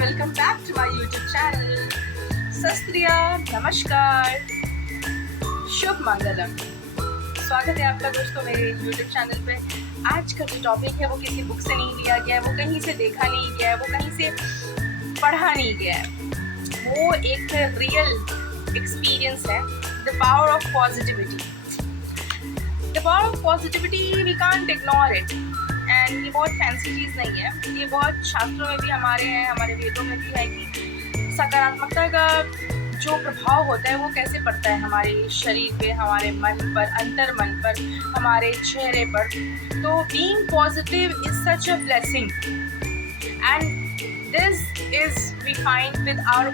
welcome back to my YouTube channel. सस्त्रिया नमस्कार, शुभ मंगलम। स्वागत है आपका दोस्तों मेरे YouTube चैनल पे। आज का जो टॉपिक है वो किसी बुक से नहीं लिया गया है, वो कहीं से देखा नहीं गया है, वो कहीं से पढ़ा नहीं गया है, वो एक रियल एक्सपीरियंस है। The power of positivity. The power of positivity we can't ignore it. And ये बहुत फैंसी चीज़ नहीं है, ये बहुत शास्त्रों में भी हमारे हैं, हमारे वेदों में भी है कि सकारात्मकता का जो प्रभाव होता है वो कैसे पड़ता है हमारे शरीर पे, हमारे मन पर, अंतर मन पर, हमारे चेहरे पर। तो being positive is such a blessing and this is we find with our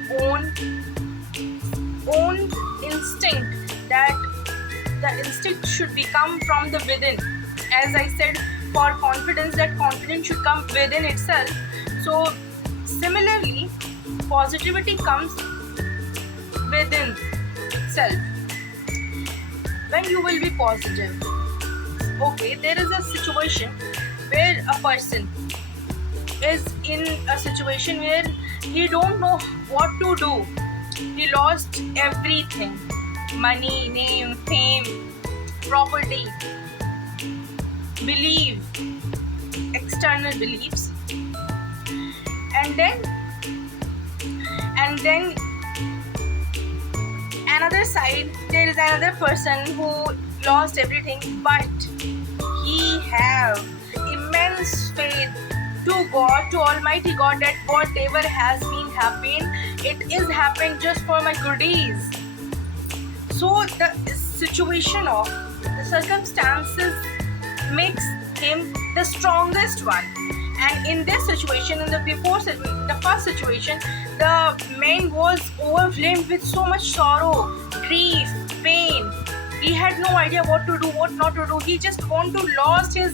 own instinct, that the instinct should be come from the within. As I said, for confidence, that confidence should come within itself. So similarly, positivity comes within itself. When you will be positive, okay, there is a situation where a person is in a situation where he don't know what to do. He lost everything: money, name, fame, property, belief, external beliefs, and then another side, there is another person who lost everything, but he have immense faith to God, to Almighty God, that whatever has been happened, it is happened just for my goodies. So the situation of the circumstances makes him the strongest one. And in this situation, in the first situation, the man was overwhelmed with so much sorrow, grief, pain. He had no idea what to do, what not to do. He just want to lost his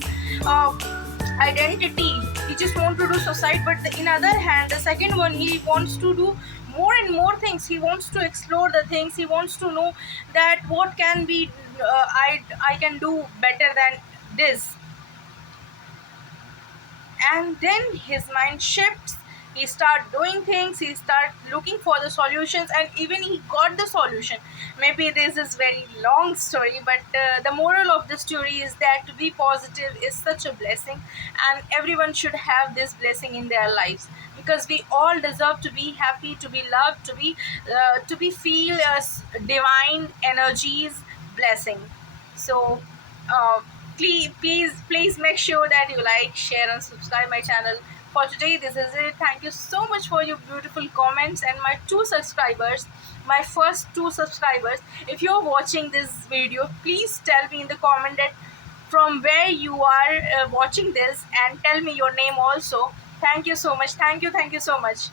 identity. He just want to do suicide. But in other hand, the second one, he wants to do more and more things. He wants to explore the things. He wants to know that what can be I can do better than this. And then his mind shifts. He start doing things, he start looking for the solutions, and even he got the solution. Maybe this is very long story, but the moral of the story is that to be positive is such a blessing, and everyone should have this blessing in their lives, because we all deserve to be happy, to be loved, to be feel as divine energies blessing. So please make sure that you like, share and subscribe my channel. For today, this is it. Thank you so much for your beautiful comments and my first two subscribers. If you're watching this video, please tell me in the comment that from where you are watching this, and tell me your name also. Thank you so much. Thank you so much.